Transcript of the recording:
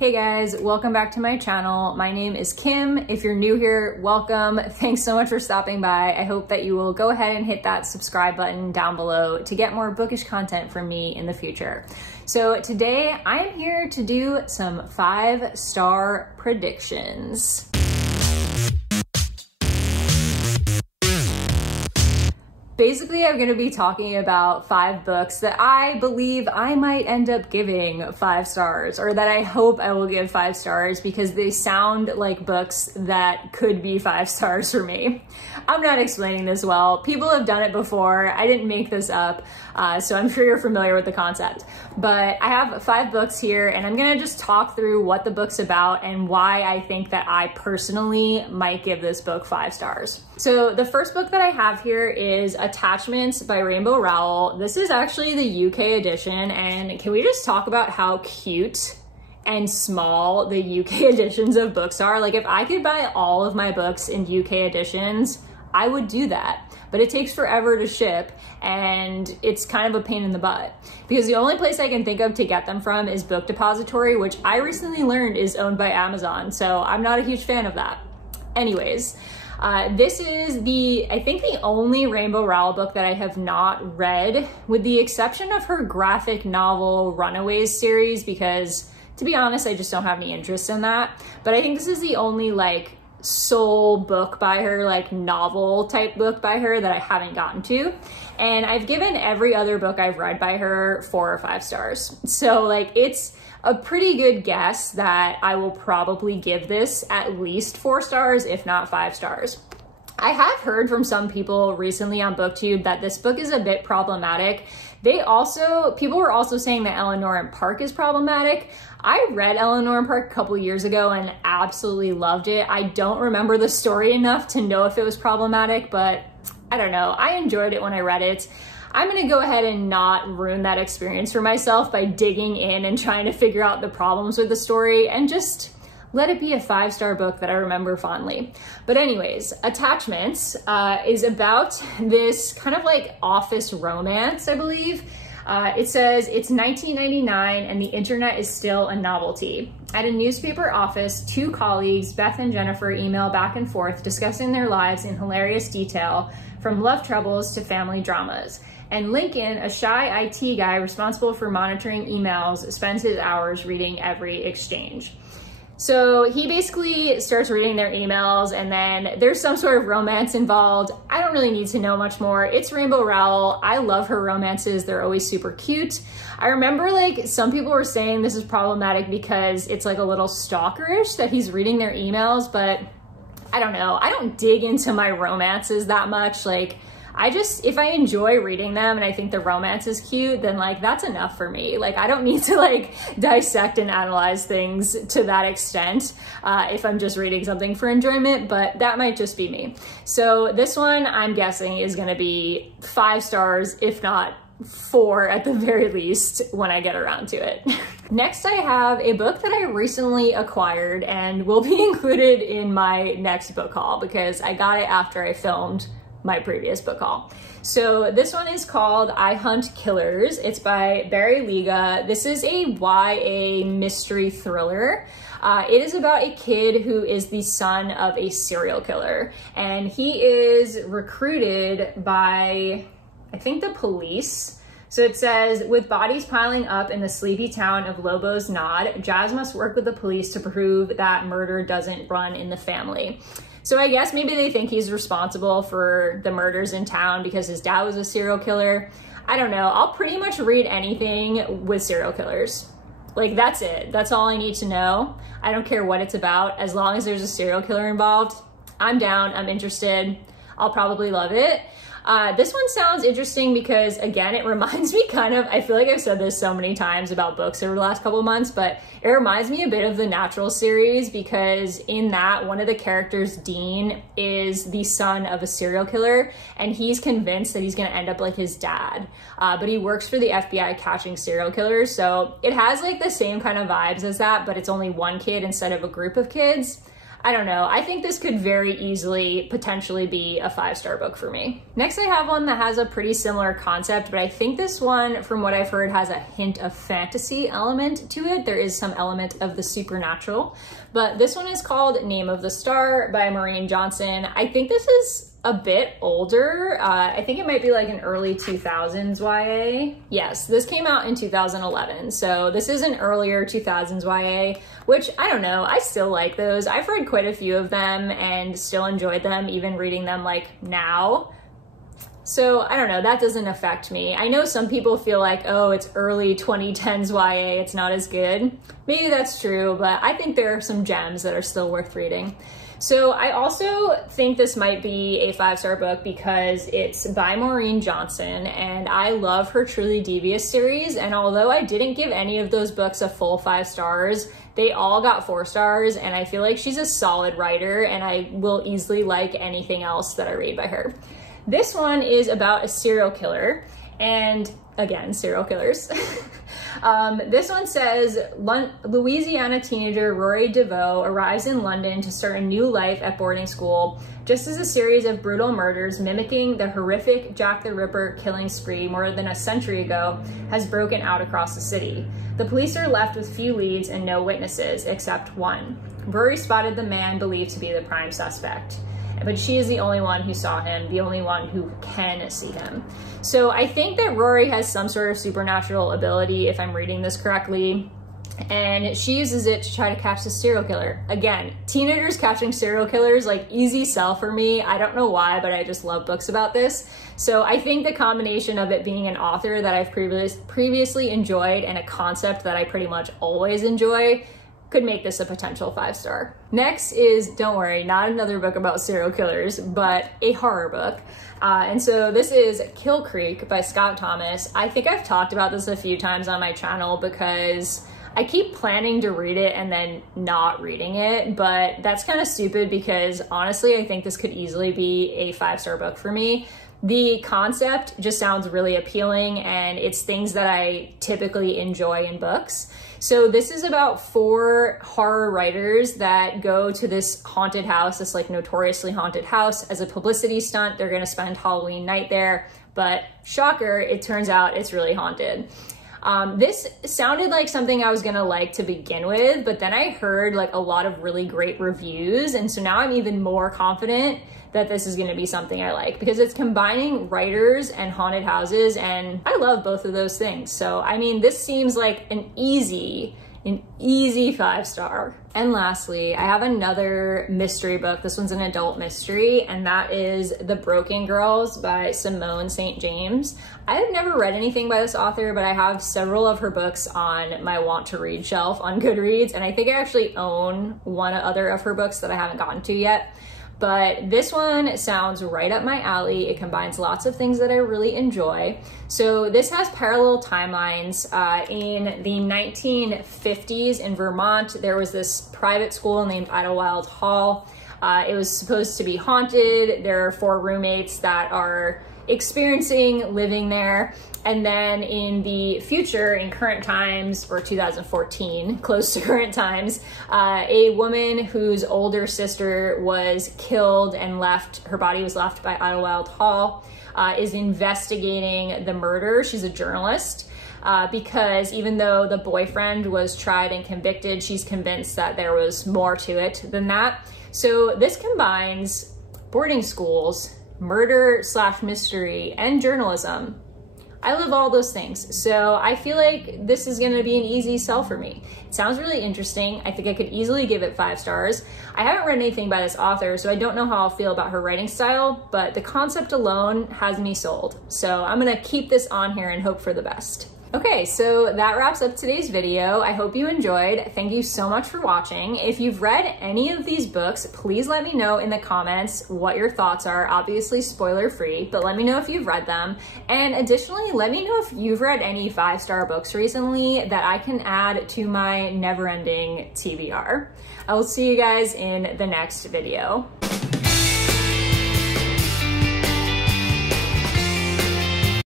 Hey guys, welcome back to my channel. My name is Kim. If you're new here, welcome. Thanks so much for stopping by. I hope that you will go ahead and hit that subscribe button down below to get more bookish content from me in the future. So today I am here to do some 5-star predictions. Basically, I'm going to be talking about 5 books that I believe I might end up giving 5 stars, or that I hope I will give 5 stars because they sound like books that could be 5 stars for me. I'm not explaining this well. People have done it before. I didn't make this up, so I'm sure you're familiar with the concept. But I have 5 books here, and I'm going to just talk through what the book's about and why I think that I personally might give this book 5 stars. So the first book that I have here is Attachments by Rainbow Rowell. This is actually the UK edition, and can we just talk about how cute and small the UK editions of books are? Like, if I could buy all of my books in UK editions, I would do that. But it takes forever to ship, and it's kind of a pain in the butt because the only place I can think of to get them from is Book Depository, which I recently learned is owned by Amazon, so I'm not a huge fan of that. Anyways, this is I think the only Rainbow Rowell book that I have not read, with the exception of her graphic novel Runaways series, because to be honest, I just don't have any interest in that. But I think this is the only like soul book by her, like novel type book by her, that I haven't gotten to. And I've given every other book I've read by her 4 or 5 stars. So like, it's a pretty good guess that I will probably give this at least 4 stars, if not 5 stars. I have heard from some people recently on BookTube that this book is a bit problematic. People were also saying that Eleanor and Park is problematic. I read Eleanor and Park a couple years ago and absolutely loved it. I don't remember the story enough to know if it was problematic, but I don't know. I enjoyed it when I read it. I'm gonna go ahead and not ruin that experience for myself by digging in and trying to figure out the problems with the story, and just let it be a 5-star book that I remember fondly. But anyways, Attachments is about this kind of like office romance, I believe. It says it's 1999 and the internet is still a novelty. At a newspaper office, 2 colleagues, Beth and Jennifer, email back and forth discussing their lives in hilarious detail, from love troubles to family dramas. And Lincoln, a shy IT guy responsible for monitoring emails, spends his hours reading every exchange. So he basically starts reading their emails, and then there's some sort of romance involved. I don't really need to know much more. It's Rainbow Rowell. I love her romances. They're always super cute. I remember like some people were saying this is problematic because it's like a little stalkerish that he's reading their emails, but I don't know. I don't dig into my romances that much. Like, if I enjoy reading them and I think the romance is cute, then like that's enough for me. Like, I don't need to like dissect and analyze things to that extent if I'm just reading something for enjoyment, but that might just be me. So this one, I'm guessing, is gonna be 5 stars, if not 4 at the very least when I get around to it. Next, I have a book that I recently acquired and will be included in my next book haul because I got it after I filmed my previous book haul. So this one is called I Hunt Killers. It's by Barry Liga. This is a YA mystery thriller. It is about a kid who is the son of a serial killer, and he is recruited by, I think, the police. So it says, with bodies piling up in the sleepy town of Lobos Nod, Jazz must work with the police to prove that murder doesn't run in the family. So I guess maybe they think he's responsible for the murders in town because his dad was a serial killer. I don't know. I'll pretty much read anything with serial killers. Like, that's it. That's all I need to know. I don't care what it's about. As long as there's a serial killer involved, I'm down. I'm interested. I'll probably love it. This one sounds interesting because, again, it reminds me kind of, I feel like I've said this so many times about books over the last couple of months, but it reminds me a bit of the Natural series because in that, one of the characters, Dean, is the son of a serial killer, and he's convinced that he's going to end up like his dad, but he works for the FBI catching serial killers. So it has like the same kind of vibes as that, but it's only one kid instead of a group of kids. I don't know. I think this could very easily potentially be a 5-star book for me. Next, I have one that has a pretty similar concept, but I think this one, from what I've heard, has a hint of fantasy element to it. There is some element of the supernatural, but this one is called Name of the Star by Maureen Johnson. I think this is a bit older. I think it might be like an early 2000s YA. Yes, this came out in 2011. So this is an earlier 2000s YA, which I don't know, I still like those. I've read quite a few of them and still enjoyed them, even reading them like now. So I don't know, that doesn't affect me. I know some people feel like, oh, it's early 2010s YA, it's not as good. Maybe that's true, but I think there are some gems that are still worth reading. So I also think this might be a 5-star book because it's by Maureen Johnson, and I love her Truly Devious series. And although I didn't give any of those books a full 5 stars, they all got 4 stars, and I feel like she's a solid writer, and I will easily like anything else that I read by her. This one is about a serial killer, and again, serial killers. This one says, Louisiana teenager Rory DeVoe arrives in London to start a new life at boarding school, just as a series of brutal murders mimicking the horrific Jack the Ripper killing spree more than a century ago has broken out across the city. The police are left with few leads and no witnesses, except one. Rory spotted the man believed to be the prime suspect, but she is the only one who saw him, the only one who can see him. So I think that Rory has some sort of supernatural ability, if I'm reading this correctly, and she uses it to try to catch the serial killer. Again, teenagers catching serial killers, like, easy sell for me. I don't know why, but I just love books about this. So I think the combination of it being an author that I've previously enjoyed and a concept that I pretty much always enjoy could make this a potential 5-star. Next is, don't worry, not another book about serial killers, but a horror book. And so this is Kill Creek by Scott Thomas. I think I've talked about this a few times on my channel because I keep planning to read it and then not reading it, but that's kind of stupid because honestly, I think this could easily be a 5-star book for me. The concept just sounds really appealing, and it's things that I typically enjoy in books. So this is about 4 horror writers that go to this haunted house, this like notoriously haunted house, as a publicity stunt. They're gonna spend Halloween night there, but shocker, it turns out it's really haunted. This sounded like something I was gonna like to begin with, but then I heard like a lot of really great reviews, and so now I'm even more confident that this is gonna be something I like because it's combining writers and haunted houses, and I love both of those things. So, I mean, this seems like an easy 5-star. And lastly, I have another mystery book. This one's an adult mystery, and that is The Broken Girls by Simone St. James. I have never read anything by this author, but I have several of her books on my want to read shelf on Goodreads, and I think I actually own one other of her books that I haven't gotten to yet. But this one sounds right up my alley. It combines lots of things that I really enjoy. So this has parallel timelines. In the 1950s in Vermont, there was this private school named Idlewild Hall. It was supposed to be haunted. There are 4 roommates that are experiencing living there. And then in the future, in current times, or 2014, close to current times, a woman whose older sister was killed and left, her body was left by Idlewild Hall, is investigating the murder. She's a journalist. Because even though the boyfriend was tried and convicted, she's convinced that there was more to it than that. So this combines boarding schools, murder/mystery, and journalism. I love all those things. So I feel like this is gonna be an easy sell for me. It sounds really interesting. I think I could easily give it 5 stars. I haven't read anything by this author, so I don't know how I'll feel about her writing style, but the concept alone has me sold. So I'm gonna keep this on here and hope for the best. Okay, so that wraps up today's video. I hope you enjoyed. Thank you so much for watching. If you've read any of these books, please let me know in the comments what your thoughts are. Obviously spoiler free, but let me know if you've read them. And additionally, let me know if you've read any 5-star books recently that I can add to my never-ending TBR. I will see you guys in the next video.